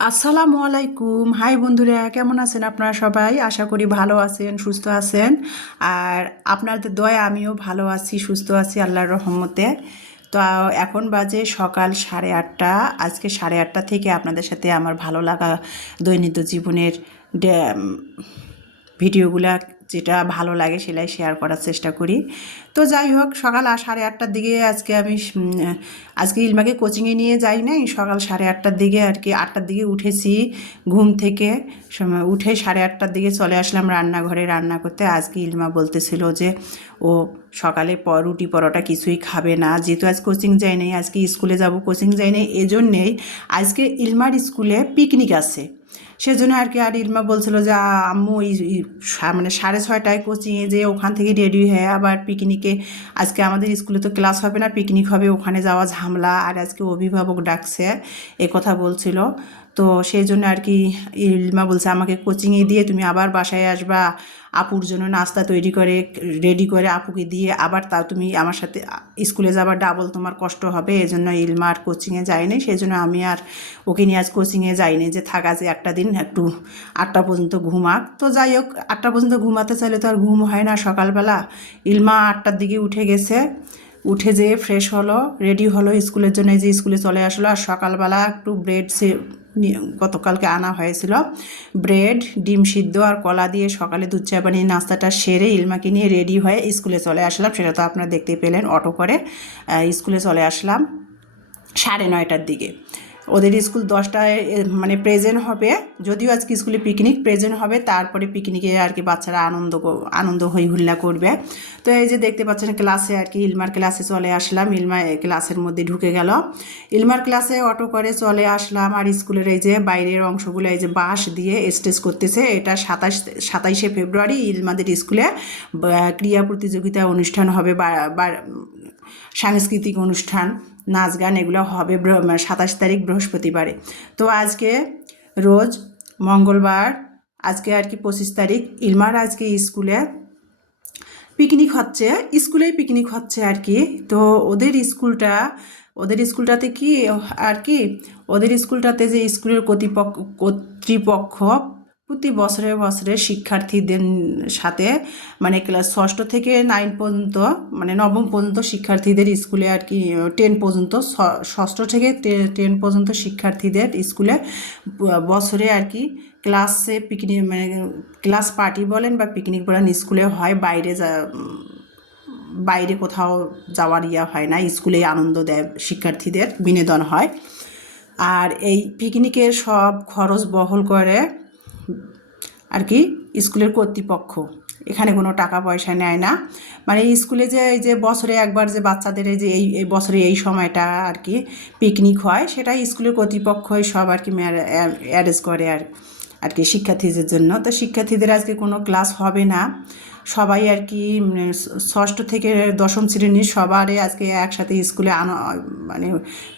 আসসালামু আলাইকুম। হাই বন্ধুরা, কেমন আছেন আপনারা সবাই? আশা করি ভালো আছেন, সুস্থ আছেন। আর আপনাদের দয়া আমিও ভালো আছি, সুস্থ আছি আল্লাহর রহমতে। তো এখন বাজে সকাল 8:30। আজকে 8:30 থেকে আপনাদের সাথে আমার ভালো লাগা দৈনন্দিন জীবনের ভিডিওগুলা যেটা ভালো লাগে সেটাই শেয়ার করার চেষ্টা করি। তো যাই হোক, সকাল 8:30টার দিকে আজকে আমি আজকে ইলমাকে কোচিংয়ে নিয়ে যাই নাই। সকাল 8:30টার দিকে আর কি 8টার দিকে উঠেছি ঘুম থেকে। উঠে 8:30টার দিকে চলে আসলাম রান্নাঘরে রান্না করতে। আজকে ইলমা বলতেছিল যে ও সকালে রুটি পরোটা কিছুই খাবে না, যেহেতু আজ কোচিং যাই নাই, আজকে স্কুলে যাব, কোচিং যাই নাই, এজন্যেই আজকে ইলমার স্কুলে পিকনিক আছে। সেজন্য আর কি। আর ইলমা বলছিল যে আম্মু মানে 6:30টায় কোচিংয়ে যে ওখান থেকে রেডি হয়ে আবার পিকনিকে, আজকে আমাদের স্কুলে তো ক্লাস হবে না, পিকনিক হবে, ওখানে যাওয়া ঝামেলা, আর আজকে অভিভাবক ডাকছে, এ কথা বলছিল। তো সেই জন্য আর কি ইলমা বলছে আমাকে কোচিংয়ে দিয়ে তুমি আবার বাসায় আসবা, আপুর জন্য নাস্তা তৈরি করে রেডি করে আপুকে দিয়ে আবার তাও তুমি আমার সাথে স্কুলে যাবার ডাবল তোমার কষ্ট হবে। এজন্য ইলমা আর কোচিংয়ে যায়নি। সেই জন্য আমি আর ওকে নিয়ে আজ কোচিংয়ে যাইনি, যে থাকা যে একটা দিন একটু 8টা পর্যন্ত ঘুমাক। তো যাই হোক, 8টা পর্যন্ত ঘুমাতে চাইলে তো আর ঘুম হয় না সকালবেলা। ইলমা 8টার দিকে উঠে গেছে, উঠে যেয়ে ফ্রেশ হলো, রেডি হলো স্কুলের জন্য, যে স্কুলে চলে আসলো। আর সকালবেলা একটু ব্রেড গতকালকে আনা হয়েছিল, ব্রেড ডিম সিদ্ধ আর কলা দিয়ে সকালে দুধ চা বানিয়ে নাস্তাটা সেরে ইলমাকে নিয়ে রেডি হয়ে স্কুলে চলে আসলাম। সেটা তো আপনারা দেখতেই পেলেন, অটো করে স্কুলে চলে আসলাম 9:30টার দিকে। ওদের স্কুল 10টায় মানে প্রেজেন্ট হবে, যদিও আজকে স্কুলে পিকনিক প্রেজেন্ট হবে, তারপরে পিকনিকে আর কি বাচ্চারা আনন্দ হই হুল্লা করবে। তো এই যে দেখতে পাচ্ছেন ক্লাসে আর কি ইলমার ক্লাসে চলে আসলাম, ইলমা ক্লাসের মধ্যে ঢুকে গেল। ইলমার ক্লাসে অটো করে চলে আসলাম। আর স্কুলের এই যে বাইরের অংশগুলো এই যে বাঁশ দিয়ে স্টেজ করতেছে, এটা 27শে ফেব্রুয়ারি ইলমাদের স্কুলে ক্রীড়া প্রতিযোগিতা অনুষ্ঠান হবে, সাংস্কৃতিক অনুষ্ঠান, নাচ গান এগুলো হবে 27 তারিখ বৃহস্পতিবারে। তো আজকে রোজ মঙ্গলবার, আজকে আর কি 25 তারিখ, ইলমার আজকে স্কুলে পিকনিক হচ্ছে, স্কুলেই পিকনিক হচ্ছে আর কি। তো ওদের স্কুলটাতে কি আর কি, ওদের স্কুলটাতে যে স্কুলের কর্তৃপক্ষ প্রতি বছরে বছরে শিক্ষার্থীদের সাথে মানে ক্লাস 6 থেকে 9 পর্যন্ত, মানে নবম পর্যন্ত শিক্ষার্থীদের স্কুলে আর কি 10 পর্যন্ত, 6 থেকে 10 পর্যন্ত শিক্ষার্থীদের স্কুলে বছরে আর কি ক্লাসে পিকনিক, মানে ক্লাস পার্টি বলেন বা পিকনিক বলেন, স্কুলে হয়, বাইরে কোথাও যাওয়ার হয় না, স্কুলেই আনন্দ দেয় শিক্ষার্থীদের, বিনোদন হয়। আর এই পিকনিকের সব খরচ বহন করে আর কি স্কুলের কর্তৃপক্ষ, এখানে কোনো টাকা পয়সা নেয় না। মানে স্কুলে যে এই যে বছরে একবার যে বাচ্চাদের এই যে এই বছরে এই সময়টা আর কি পিকনিক হয়, সেটা স্কুলের কর্তৃপক্ষই সব আর কি অ্যারেঞ্জ করে আর কি শিক্ষার্থীদের জন্য। তো শিক্ষার্থীদের আজকে কোনো ক্লাস হবে না, সবাই আর কি 6ষ্ঠ থেকে 10ম শ্রেণীর সবারই আজকে একসাথে স্কুলে মানে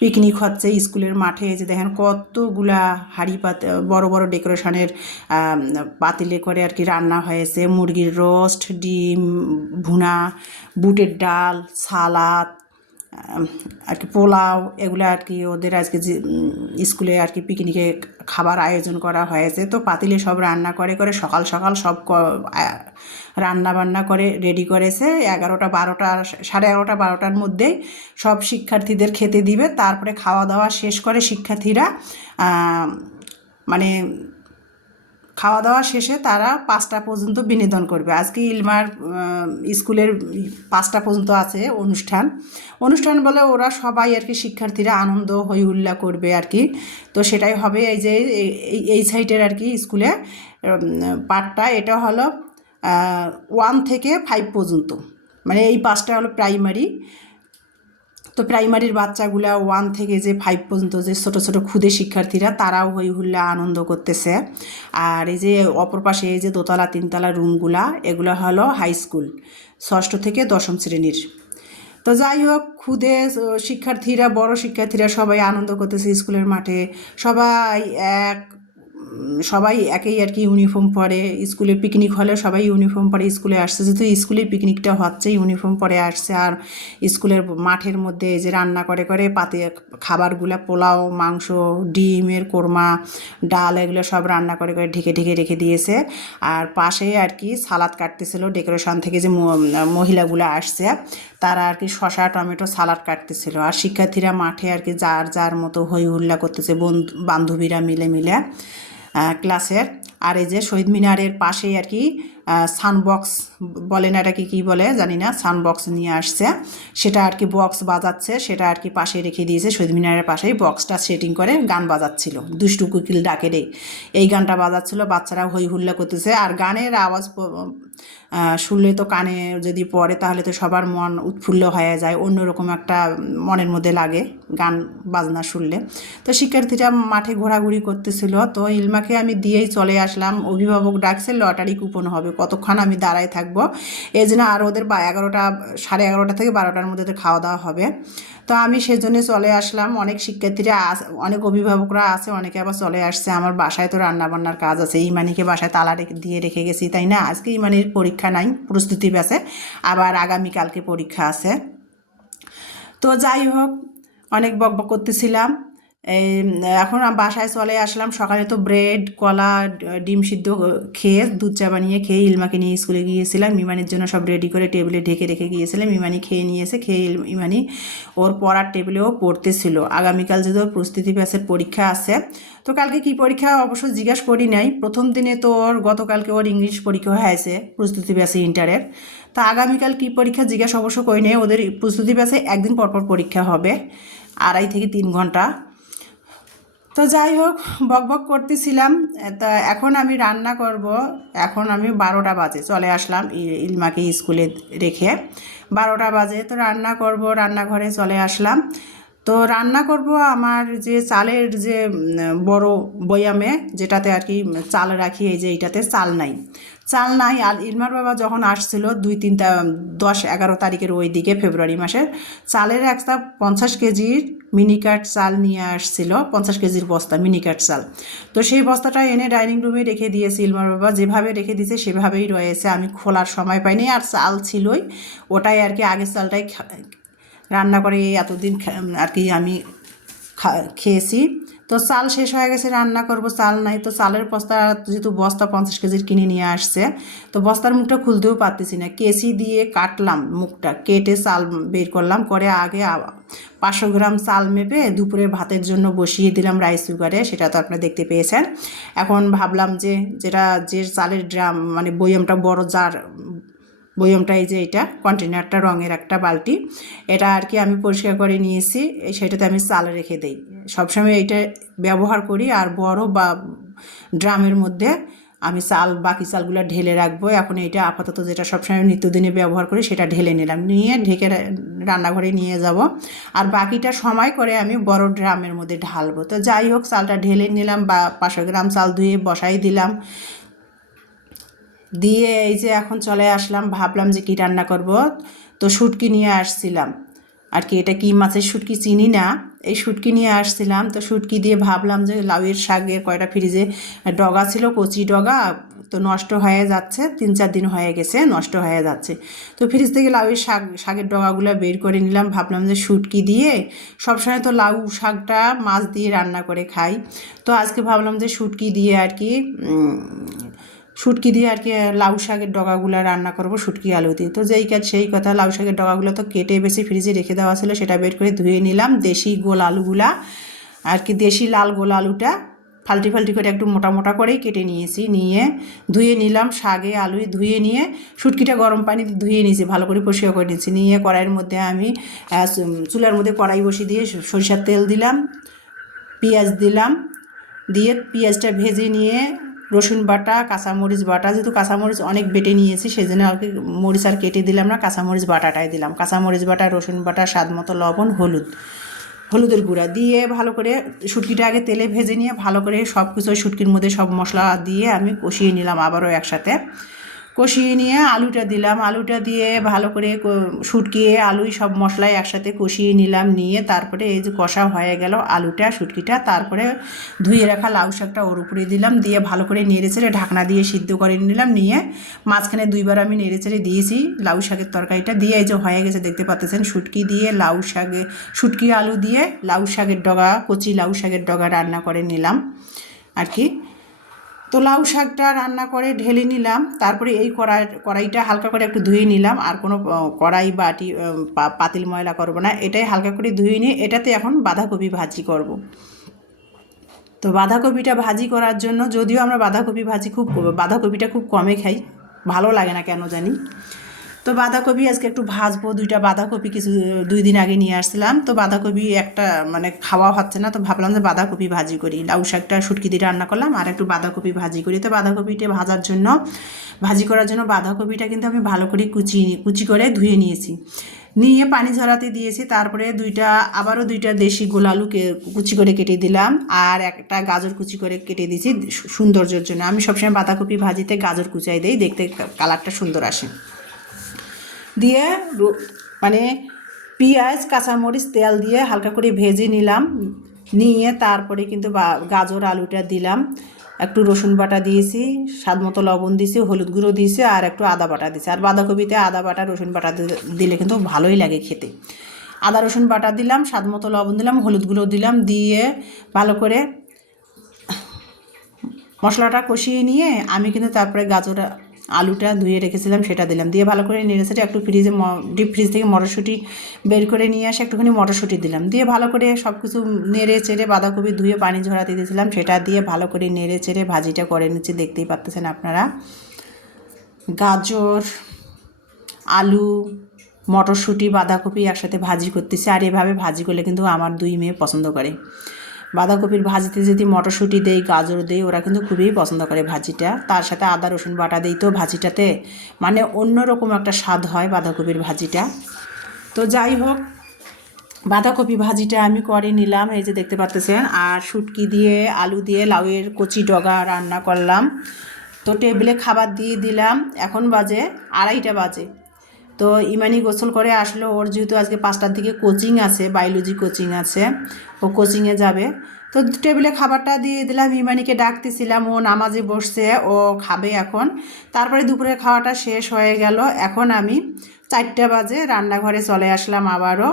পিকনিক হচ্ছে স্কুলের মাঠে। যে দেখেন কতগুলা হাঁড়ি বড় বড় ডেকোরেশনের পাতিলে করে আর কি রান্না হয়েছে, মুরগির রোস্ট, ডিম ভুনা, বুটের ডাল, সালাদ, আর কি পোলাও, এগুলো আর কি ওদের আজকে যে স্কুলে আর কি পিকনিকে খাবার আয়োজন করা হয়েছে। তো পাতিলে সব রান্না করে করে সকাল সকাল সব রান্না বান্না করে রেডি করেছে। 11টা 12টা 11:30 12টার মধ্যেই সব শিক্ষার্থীদের খেতে দিবে। তারপরে খাওয়া দাওয়া শেষ করে শিক্ষার্থীরা মানে খাওয়া দাওয়া শেষে তারা 5টা পর্যন্ত বিনোদন করবে। আজকে ইলমার স্কুলের 5টা পর্যন্ত আছে অনুষ্ঠান বলে ওরা সবাই আর কি শিক্ষার্থীরা আনন্দ হই হুল্লা করবে আর কি। তো সেটাই হবে। এই যে এই সাইডের আর কি স্কুলে পাঠটা, এটা হলো 1 থেকে 5 পর্যন্ত, মানে এই 5টা হলো প্রাইমারি। তো প্রাইমারির বাচ্চাগুলা 1 থেকে যে 5 পর্যন্ত যে ছোটো ছোটো ক্ষুদে শিক্ষার্থীরা, তারাও হই হুল্লা আনন্দ করতেছে। আর এই যে অপর পাশে এই যে দোতলা 3তলা রুমগুলা, এগুলো হলো হাই স্কুল, 6ষ্ঠ থেকে 10ম শ্রেণীর। তো যাই হোক, ক্ষুদে শিক্ষার্থীরা বড় শিক্ষার্থীরা সবাই আনন্দ করতেছে স্কুলের মাঠে, সবাই এক সবাই একই আর কি ইউনিফর্ম পরে, স্কুলে পিকনিক হলে সবাই ইউনিফর্ম পরে স্কুলে আসছে, যেহেতু স্কুলে পিকনিকটা হচ্ছে ইউনিফর্ম পরে আসছে। আর স্কুলের মাঠের মধ্যে এই যে রান্না করে করে পাতে খাবারগুলো, পোলাও, মাংস, ডিমের কোরমা, ডাল, এগুলো সব রান্না করে করে ঢেকে ঢেকে রেখে দিয়েছে। আর পাশে আর কি সালাদ কাটতেছিল, ডেকোরেশন থেকে যে মহিলাগুলো আসছে তারা আর কি শশা টমেটো সালাড কাটতেছিল। আর শিক্ষার্থীরা মাঠে আর কি যার যার মতো হই হুল্লা করতেছে, বান্ধবীরা মিলে মিলে ক্লাসের। আর এই যে শহীদ মিনারের পাশেই আর কি সাউন্ড বলে না, এটাকে কী বলে জানি না, সাউন্ড নিয়ে আসছে, সেটা আর কি বক্স বাজাচ্ছে, সেটা আর কি পাশে রেখে দিয়েছে। শহীদ মিনারের পাশেই বক্সটা সেটিং করে গান বাজাচ্ছিল, দুষ্টু কোকিল ডাকে রে, এই গানটা বাজাচ্ছিল, বাচ্চারা হই হুল্লা করতেছে। আর গানের আওয়াজ শুনলে তো কানে যদি পড়ে তাহলে তো সবার মন উৎফুল্ল হয়ে যায়, অন্যরকম একটা মনের মধ্যে লাগে গান বাজনা শুনলে। তো শিক্ষার্থীরা মাঠে ঘোরাঘুরি করতেছিল, তো ইলমাকে আমি দিয়েই চলে আসলাম। অভিভাবক ডাকছে, লটারি কুপন হবে, কতক্ষণ আমি দাঁড়ায় থাকবো, এই জন্য। আর ওদের 11:30 থেকে 12টার মধ্যে খাওয়া দাওয়া হবে, তো আমি সেজন্য চলে আসলাম। অনেক শিক্ষার্থীরা অনেক অভিভাবকরা আছে, অনেকে আবার চলে আসছে। আমার বাসায় তো রান্নাবান্নার কাজ আছে, ইমানিকে বাসায় তালা দিয়ে রেখে গেছি, তাই না। আজকে ইমানির পরীক্ষা নাই, প্রস্তুতি ব্যাচে, আবার আগামীকালকে পরীক্ষা আছে। তো যাই হোক, অনেক বকবক করতেছিলাম। এই এখন বাসায় চলে আসলাম। সকালে তো ব্রেড, কলা, ডিম সিদ্ধ খেয়ে, দুধ চা বানিয়ে খেয়ে ইলমাকে নিয়ে স্কুলে গিয়েছিলাম। ইমানির জন্য সব রেডি করে টেবিলে ঢেকে রেখে গিয়েছিলাম। ইমানি খেয়ে নিয়েছে, খেয়ে ইমানি ওর পড়ার টেবিলেও পড়তেছিল। আগামীকাল যদি ওর প্রস্তুতি ব্যাচের পরীক্ষা আছে, তো কালকে কী পরীক্ষা অবশ্য জিজ্ঞাস করি নাই। প্রথম দিনে তো গতকালকে ওর ইংলিশ পরীক্ষা হয়েছে প্রস্তুতি ব্যাচে ইন্টারের। তা আগামীকাল কী পরীক্ষা জিজ্ঞাসা অবশ্য করি নেই। ওদের প্রস্তুতি ব্যাচে একদিন পরপর পরীক্ষা হবে, 2.5 থেকে 3 ঘন্টা। তো যাই হোক, বকবক করতেছিলাম। তা এখন আমি রান্না করব। এখন আমি 12টা বাজে চলে আসলাম ইলমাকে স্কুলে রেখে, 12টা বাজে। তো রান্না করব, রান্নাঘরে চলে আসলাম। তো রান্না করব আমার যে চালের যে বড় বয়ামে, যেটাতে আর কি চাল রাখি, এই যে এইটাতে চাল নাই। আর ইলমার বাবা যখন আসছিল 10-11 তারিখের ওই দিকে, ফেব্রুয়ারি মাসের, চালের একটা 50 কেজির মিনিকাট চাল নিয়ে আসছিল, 50 কেজির বস্তা মিনিকাট চাল। তো সেই বস্তাটা এনে ডাইনিং রুমে রেখে দিয়েছে ইলমার বাবা, যেভাবে রেখে দিয়েছে সেভাবেই রয়েছে। আমি খোলার সময় পাইনি, আর চাল ছিলই, ওটাই আর কি আগের চালটাই রান্না করে এতদিন আর কি আমি খেয়েছি। তো চাল শেষ হয়ে গেছে, রান্না করব, চাল নাই। তো চালের বস্তা, যেহেতু বস্তা 50 কেজির কিনে নিয়ে আসছে, তো বস্তার মুখটা খুলতেও পারতেছি না। কেসি দিয়ে কাটলাম মুখটা, কেটে চাল বের করলাম, করে আগে 500 গ্রাম চাল মেপে দুপুরে ভাতের জন্য বসিয়ে দিলাম রাইস কুকারে, সেটা তো আপনারা দেখতে পেয়েছেন। এখন ভাবলাম যে চালের ড্রাম মানে বয়ামটা বড়, যার বয়মটা, এই যে এটা কন্টেনারটা রঙের একটা বালতি, এটা আর কি আমি পরিষ্কার করে নিয়েছি, সেটাতে আমি চাল রেখে দেই। সবসময় এইটা ব্যবহার করি। আর বড় বা ড্রামের মধ্যে আমি বাকি চালগুলো ঢেলে রাখবো। এখন এইটা আপাতত যেটা সবসময় নিত্যদিনে ব্যবহার করি সেটা ঢেলে নিলাম, নিয়ে ঢেকে রান্নাঘরে নিয়ে যাব। আর বাকিটা সময় করে আমি বড় ড্রামের মধ্যে ঢালবো। তো যাই হোক, চালটা ঢেলে নিলাম, বা 500 গ্রাম চাল ধুয়ে বসাই দিলাম, দিয়ে এই যে এখন চলে আসলাম। ভাবলাম যে কী রান্না করব, তো শুটকি নিয়ে আসছিলাম আর কি। এটা কি মাছের শুটকি চিনি না, এই শুটকি নিয়ে আসছিলাম। তো শুটকি দিয়ে ভাবলাম যে লাউয়ের শাকের কয়টা ফ্রিজে ডগা ছিল, কচি ডগা, তো নষ্ট হয়ে যাচ্ছে, 3-4 দিন হয়ে গেছে, নষ্ট হয়ে যাচ্ছে। তো ফ্রিজ থেকে লাউয়ের শাকের ডগাগুলো বের করে নিলাম। ভাবলাম যে শুটকি দিয়ে, সবসময় তো লাউ শাকটা মাছ দিয়ে রান্না করে খাই, তো আজকে ভাবলাম যে শুটকি দিয়ে আর কি লাউ শাকের ডগাগুলো রান্না করবো শুটকি আলু দিয়ে। তো যেই কাজ সেই কথা, লাউ শাকের ডগাগুলো তো কেটে বেশি ফ্রিজে রেখে দেওয়া ছিল, সেটা বের করে ধুয়ে নিলাম। দেশি গোল আলুগুলা আর কি, দেশি লাল গোল আলুটা ফাল্টি ফাল্টি করে একটু মোটা মোটা করেই কেটে নিয়েছি, নিয়ে ধুয়ে নিলাম। শাকে আলুই ধুয়ে নিয়ে শুটকিটা গরম পানিতে ধুয়ে নিয়েছি, ভালো করে পরিষ্কার করে নিয়েছি। নিয়ে কড়াইয়ের মধ্যে আমি চুলার মধ্যে কড়াই বসিয়ে দিয়ে সরিষার তেল দিলাম, পেঁয়াজ দিলাম, দিয়ে পেঁয়াজটা ভেজে নিয়ে রসুন বাটা, কাঁচামরিচ বাটা, যেহেতু কাঁচামরিচ অনেক বেটে নিয়েছি সেজন্য আর কি মরিচ আর কেটে দিলাম না, কাঁচামরিচ বাটাটাই দিলাম। কাঁচামরিচ বাটা, রসুন বাটা, স্বাদ মতো লবণ, হলুদের গুঁড়া দিয়ে ভালো করে শুটকিটা আগে তেলে ভেজে নিয়ে ভালো করে সব কিছু শুটকির মধ্যে সব মশলা দিয়ে আমি কষিয়ে নিলাম আবারও একসাথে। কষিয়ে নিয়ে আলুটা দিলাম, আলুটা দিয়ে ভালো করে শুটকিয়ে আলুই সব মশলাই একসাথে কষিয়ে নিলাম, নিয়ে তারপরে এই যে কষা হয়ে গেল আলুটা শুটকিটা, তারপরে ধুয়ে রাখা লাউ শাকটা ওর উপরে দিলাম, দিয়ে ভালো করে নেড়েচেড়ে ঢাকনা দিয়ে সিদ্ধ করে নিলাম, নিয়ে মাঝখানে 2বার আমি নেড়েচেড়ে দিয়েছি লাউ শাকের তরকারিটা দিয়ে। এই যে হয়ে গেছে দেখতে পাচ্ছেন, শুটকি দিয়ে লাউ শাকে, শুটকি আলু দিয়ে লাউ শাকের ডগা, কচি লাউ শাকের ডগা রান্না করে নিলাম আর কি। তো লাউ শাকটা রান্না করে ঢেলে নিলাম, তারপরে এই কড়াইটা হালকা করে একটু ধুয়ে নিলাম, আর কোনো কড়াই বাটি পাতিল ময়লা করব না, এটাই হালকা করে ধুয়ে নিয়ে এটাতে এখন বাঁধাকপি ভাজি করব। তো বাঁধাকপিটা ভাজি করার জন্য, যদিও আমরা বাঁধাকপিটা খুব কমে খাই, ভালো লাগে না কেন জানি। তো বাঁধাকপি আজকে একটু ভাজবো, 2টা বাঁধাকপি 2 দিন আগে নিয়ে আসছিলাম, তো বাঁধাকপি একটা মানে খাওয়া হচ্ছে না, তো ভাবলাম যে বাঁধাকপি ভাজি করি। লাউ শাকটা শুটকি দিয়ে রান্না করলাম, আর একটু বাঁধাকপি ভাজি করি। তো বাঁধাকপিটা ভাজি করার জন্য বাঁধাকপিটা কিন্তু আমি ভালো করে কুচি করে ধুয়ে নিয়েছি, নিয়ে পানি ঝরাতে দিয়েছি। তারপরে আবারও 2টা দেশি গোল আলু কুচি করে কেটে দিলাম, আর একটা গাজর কুচি করে কেটে দিয়েছি সৌন্দর্যের জন্য। আমি সবসময় বাঁধাকপি ভাজিতে গাজর কুচাই দিই, দেখতে কালারটা সুন্দর আসে। দিয়ে মানে পেঁয়াজ কাঁচামরিচ তেল দিয়ে হালকা করে ভেজে নিলাম, নিয়ে তারপরে কিন্তু গাজর আলুটা দিলাম, একটু রসুন বাটা দিয়েছি, স্বাদ মতো লবণ দিয়েছি, হলুদ গুঁড়ো দিয়েছি, আর একটু আদা বাটা দিয়েছি। আর বাঁধাকপিতে আদা বাটা রসুন বাটা দিলে কিন্তু ভালোই লাগে খেতে। আদা রসুন বাটা দিলাম, স্বাদ মতো লবণ দিলাম, হলুদ গুঁড়ো দিলাম, দিয়ে ভালো করে মশলাটা কষিয়ে নিয়ে আমি কিন্তু তারপরে গাজর আলুটা ধুয়ে রেখেছিলাম সেটা দিলাম, দিয়ে ভালো করে নেড়ে সেটা একটু ডিপ ফ্রিজ থেকে মটরশুঁটি বের করে নিয়ে আসে, একটুখানি মটরশুঁটি দিলাম, দিয়ে ভালো করে সব কিছু নেড়ে চেড়ে বাঁধাকপি ধুয়ে পানি ঝরাতে দিয়েছিলাম সেটা দিয়ে ভালো করে নেড়ে চেড়ে ভাজিটা করে নিচ্ছি, দেখতেই পাচ্ছেন আপনারা। গাজর আলু মটরশুঁটি বাঁধাকপি একসাথে ভাজি করতেছি, আর এভাবে ভাজি করলে কিন্তু আমার 2 মেয়ে পছন্দ করে। বাঁধাকপির ভাজিতে যদি মটরশুঁটি দেই গাজর দেই ওরা কিন্তু খুবই পছন্দ করে ভাজিটা, তার সাথে আদা রসুন বাটা দিই, তো ভাজিটাতে মানে অন্যরকম একটা স্বাদ হয় বাঁধাকপির ভাজিটা। তো যাই হোক, বাঁধাকপি ভাজিটা আমি করে নিলাম, এই যে দেখতে পাচ্ছেন। আর শুটকি দিয়ে আলু দিয়ে লাউয়ের কচি ডগা রান্না করলাম। তো টেবিলে খাবার দিয়ে দিলাম, এখন বাজে 2:30 বাজে। তো ইমানি গোসল করে আসলো, ওর যেহেতু আজকে 5টার দিকে কোচিং আছে, বায়োলজি কোচিং আছে, ও কোচিংয়ে যাবে। তো টেবিলে খাবারটা দিয়ে দিলাম, ইমানিকে ডাকতেছিলাম, ও নামাজে বসছে, ও খাবে এখন। তারপরে দুপুরের খাওয়াটা শেষ হয়ে গেল, এখন আমি 4টা বাজে রান্নাঘরে চলে আসলাম আবারও।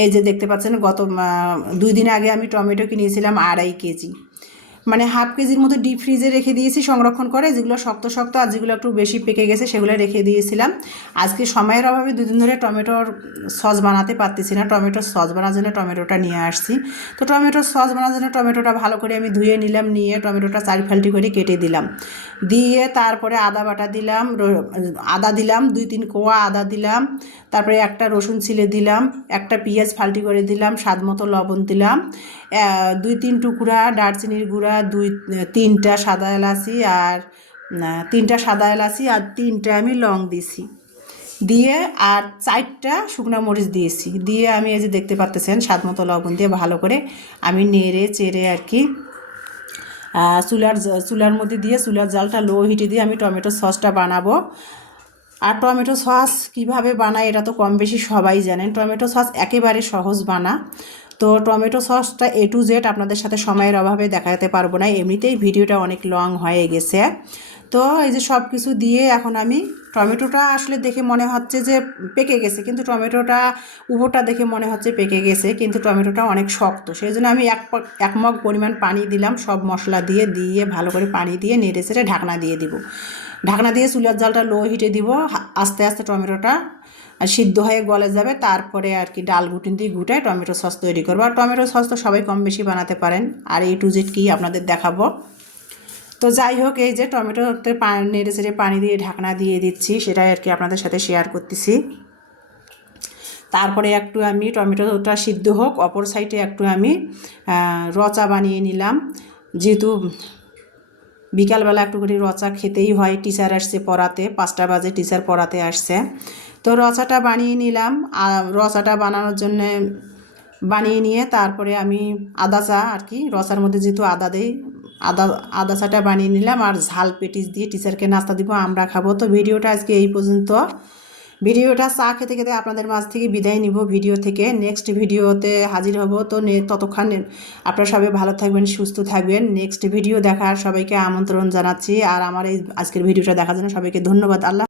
এই যে দেখতে পাচ্ছেন, গত 2 দিন আগে আমি টমেটো কিনেছিলাম 2.5 কেজি, মানে হাফ কেজির মতো ডিপ ফ্রিজে রেখে দিয়েছি সংরক্ষণ করে, যেগুলো শক্ত শক্ত আর যেগুলো একটু বেশি পেকে গেছে সেগুলো রেখে দিয়েছিলাম। আজকে সময়ের অভাবে 2 দিন ধরে টমেটোর সস বানাতে পারতেছি না, টমেটোর সস বানার জন্য টমেটোটা নিয়ে আসছি। তো টমেটোর সস বানার জন্য টমেটোটা ভালো করে আমি ধুয়ে নিলাম, নিয়ে টমেটোটা 4 ফাল্টি করে কেটে দিলাম, দিয়ে তারপরে আদা বাটা দিলাম, আদা দিলাম 2-3 কোয়া আদা দিলাম, তারপরে একটা রসুন ছিলে দিলাম, একটা পেঁয়াজ ফাল্টি করে দিলাম, স্বাদ মতো লবণ দিলাম, 2-3 টুকরা দারচিনির গুঁড়া, 3টা সাদা এলাচি, আর 3টা সাদা এলাচি, আর 3টা আমি লং দিছি, দিয়ে আর 4টা শুকনো মরিচ দিয়েছি, দিয়ে আমি এই যে দেখতে পাচ্ছেন স্বাদ মতো লবণ দিয়ে ভালো করে আমি নেড়ে চেড়ে আর কি চুলার মধ্যে দিয়ে চুলার জালটা লো হিটে দিয়ে আমি টমেটো সসটা বানাবো। আর টমেটো সস কীভাবে বানায় এটা তো কম বেশি সবাই জানেন, টমেটো সস একেবারে সহজ বানা। তো টমেটো সসটা A to Z আপনাদের সাথে সময়ের অভাবে দেখাতে পারবো না, এমনিতেই ভিডিওটা অনেক লং হয়ে গেছে। তো এই যে সব কিছু দিয়ে এখন আমি টমেটোটা আসলে দেখে মনে হচ্ছে যে পেকে গেছে, কিন্তু টমেটোটা উপরটা দেখে মনে হচ্ছে পেকে গেছে, কিন্তু টমেটোটা অনেক শক্ত, সেই জন্য আমি 1 মগ পরিমাণ পানি দিলাম, সব মশলা দিয়ে ভালো করে পানি দিয়ে নেড়ে চেড়ে ঢাকনা দিয়ে দিব। ঢাকনা দিয়ে চুলার জালটা লো হিটে দিব, আস্তে আস্তে টমেটোটা সিদ্ধ হয়ে গলে যাবে, তারপরে আর কি ডাল ঘুটুন দিয়ে ঘুটায় টমেটো সস তৈরি করবো। আর টমেটো সস তো সবাই কম বেশি বানাতে পারেন, আর A to Z কি আপনাদের দেখাবো। তো যাই হোক, এই যে টমেটোতে নেড়ে চেড়ে পানি দিয়ে ঢাকনা দিয়ে দিচ্ছি, সেটাই আর কি আপনাদের সাথে শেয়ার করতেছি। তারপরে একটু আমি টমেটোটা সিদ্ধ হোক, অপর সাইডে একটু আমি রচা বানিয়ে নিলাম, যেহেতু বিকালবেলা একটু করে রচা খেতেই হয়, টিচার আসছে পড়াতে, 5টা বাজে টিচার পড়াতে আসছে। তো রচাটা বানিয়ে নিলাম, রচাটা বানানোর জন্যে বানিয়ে নিয়ে তারপরে আমি আদা চা আর কি, রচার মধ্যে যেহেতু আদা দেই আদা আদা চাটা বানিয়ে নিলাম আর ঝাল পেটিস দিয়ে টিচারকে নাস্তা দিব, আমরা খাবো। তো ভিডিওটা আজকে এই পর্যন্ত। ভিডিওটা চা খেতে খেতে আপনাদের মাঝ থেকে বিদায় নিব ভিডিও থেকে। নেক্সট ভিডিওতে হাজির হব। তো ততক্ষণ আপনারা সবাই ভালো থাকবেন, সুস্থ থাকবেন। নেক্সট ভিডিও দেখার সবাইকে আমন্ত্রণ জানাচ্ছি। আর আমার এই আজকের ভিডিওটা দেখার জন্য সবাইকে ধন্যবাদ। আল্লাহ।